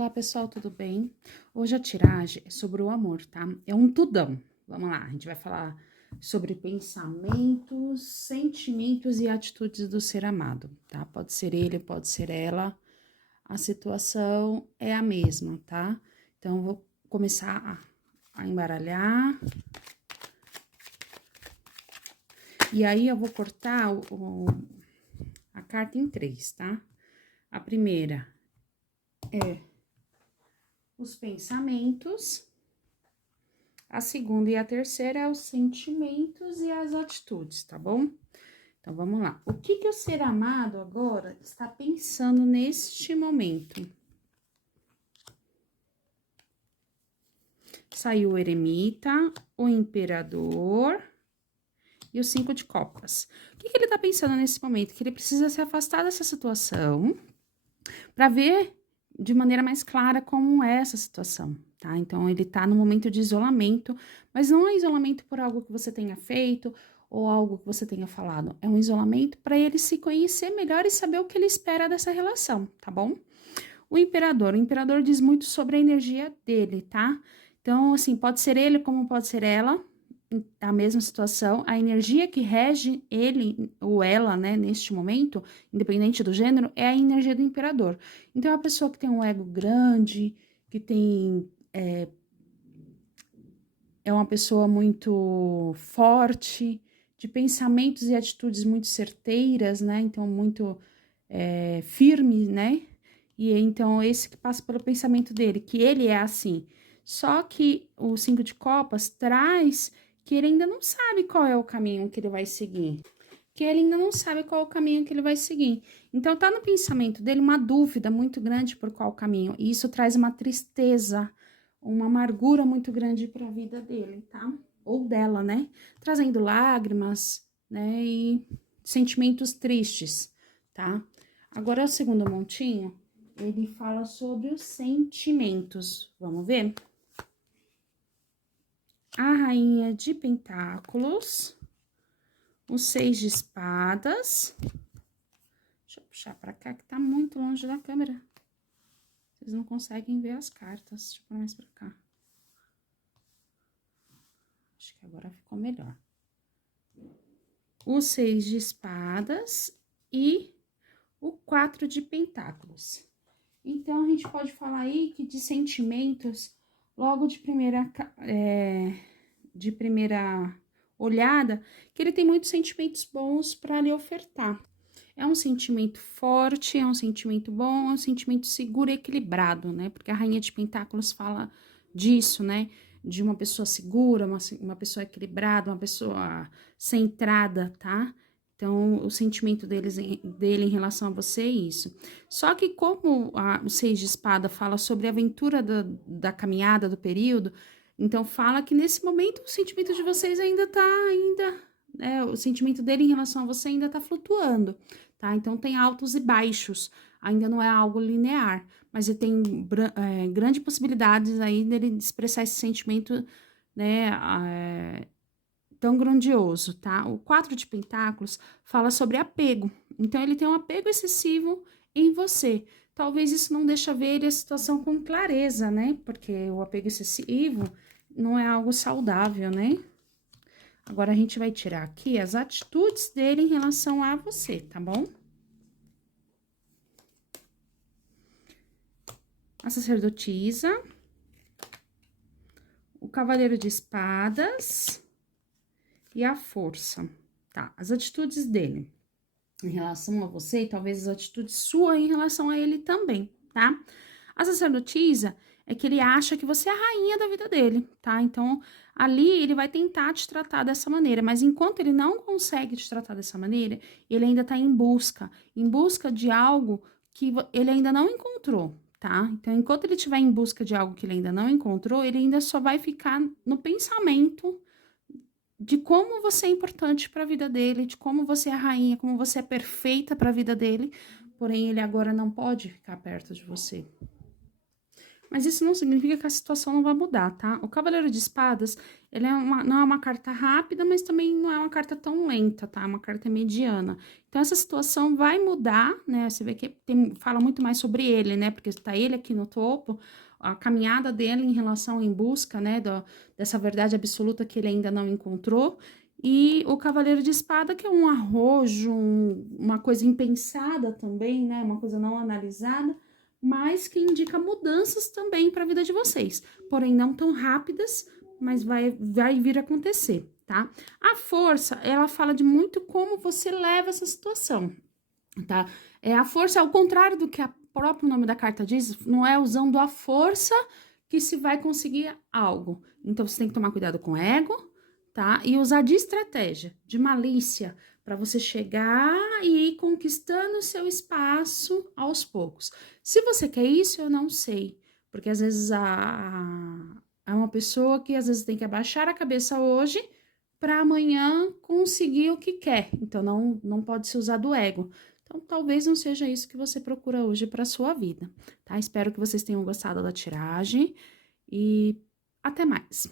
Olá pessoal, tudo bem? Hoje a tiragem é sobre o amor, tá? É um tudão. Vamos lá, a gente vai falar sobre pensamentos, sentimentos e atitudes do ser amado, tá? Pode ser ele, pode ser ela, a situação é a mesma, tá? Então, eu vou começar a embaralhar. E aí, eu vou cortar a carta em três, tá? A primeira é os pensamentos, a segunda e a terceira é os sentimentos e as atitudes, tá bom? Então, vamos lá. O que o ser amado agora está pensando neste momento? Saiu o eremita, o imperador e o 5 de copas. O que ele tá pensando nesse momento? Que ele precisa se afastar dessa situação para ver de maneira mais clara como é essa situação, tá? Então, ele tá no momento de isolamento, mas não é isolamento por algo que você tenha feito ou algo que você tenha falado. É um isolamento para ele se conhecer melhor e saber o que ele espera dessa relação, tá bom? O imperador diz muito sobre a energia dele, tá? Então, assim, pode ser ele como pode ser ela, a mesma situação, a energia que rege ele ou ela, né, neste momento, independente do gênero, é a energia do imperador. Então, é a pessoa que tem um ego grande, que tem. É uma pessoa muito forte, de pensamentos e atitudes muito certeiras, né? Então, muito firme, né? E então, esse que passa pelo pensamento dele, que ele é assim. Só que o 5 de copas traz que ele ainda não sabe qual é o caminho que ele vai seguir. Que ele ainda não sabe qual é o caminho que ele vai seguir. Então, tá no pensamento dele uma dúvida muito grande por qual caminho. E isso traz uma tristeza, uma amargura muito grande para a vida dele, tá? Ou dela, né? Trazendo lágrimas, né? E sentimentos tristes, tá? Agora, o segundo montinho, ele fala sobre os sentimentos. Vamos ver? A rainha de pentáculos, o 6 de espadas. Deixa eu puxar pra cá, que tá muito longe da câmera. Vocês não conseguem ver as cartas. Deixa eu pôr mais pra cá. Acho que agora ficou melhor. O 6 de espadas e o 4 de pentáculos. Então, a gente pode falar aí que de sentimentos, logo de primeira olhada, que ele tem muitos sentimentos bons para lhe ofertar. É um sentimento forte, é um sentimento bom, é um sentimento seguro e equilibrado, né? Porque a Rainha de Pentáculos fala disso, né? De uma pessoa segura, uma pessoa equilibrada, uma pessoa centrada, tá? Então, o sentimento dele em relação a você é isso. Só que como o 6 de espada fala sobre a aventura da caminhada, do período, então fala que nesse momento o sentimento de vocês o sentimento dele em relação a você ainda tá flutuando, tá? Então tem altos e baixos, ainda não é algo linear, mas ele tem grandes possibilidades aí dele expressar esse sentimento, né, tão grandioso, tá? O 4 de pentáculos fala sobre apego, então ele tem um apego excessivo em você. Talvez isso não deixe ver a situação com clareza, né? Porque o apego excessivo não é algo saudável, né? Agora, a gente vai tirar aqui as atitudes dele em relação a você, tá bom? A sacerdotisa, o cavaleiro de espadas e a força, tá? As atitudes dele em relação a você e talvez as atitudes suas em relação a ele também, tá? A sacerdotisa é que ele acha que você é a rainha da vida dele, tá? Então, ali ele vai tentar te tratar dessa maneira, mas enquanto ele não consegue te tratar dessa maneira, ele ainda tá em busca de algo que ele ainda não encontrou, tá? Então, enquanto ele estiver em busca de algo que ele ainda não encontrou, ele ainda só vai ficar no pensamento de como você é importante para a vida dele, de como você é a rainha, como você é perfeita para a vida dele, porém ele agora não pode ficar perto de você. Mas isso não significa que a situação não vai mudar, tá? O Cavaleiro de Espadas, ele não é uma carta rápida, mas também não é uma carta tão lenta, tá? É uma carta mediana. Então, essa situação vai mudar, né? Você vê que fala muito mais sobre ele, né? Porque tá ele aqui no topo, a caminhada dele em relação, em busca, né? Dessa verdade absoluta que ele ainda não encontrou. E o Cavaleiro de Espada, que é um arrojo, uma coisa impensada também, né? Uma coisa não analisada, mas que indica mudanças também para a vida de vocês. Porém, não tão rápidas, mas vai vir a acontecer, tá? A força, ela fala de muito como você leva essa situação, tá? A força, ao contrário do que o próprio nome da carta diz, não é usando a força que se vai conseguir algo. Então, você tem que tomar cuidado com o ego, tá? E usar de estratégia, de malícia, para você chegar e ir conquistando o seu espaço aos poucos. Se você quer isso, eu não sei, porque às vezes é uma pessoa que às vezes tem que abaixar a cabeça hoje para amanhã conseguir o que quer. Então, não pode se usar do ego. Então, talvez não seja isso que você procura hoje para sua vida, tá? Espero que vocês tenham gostado da tiragem e até mais.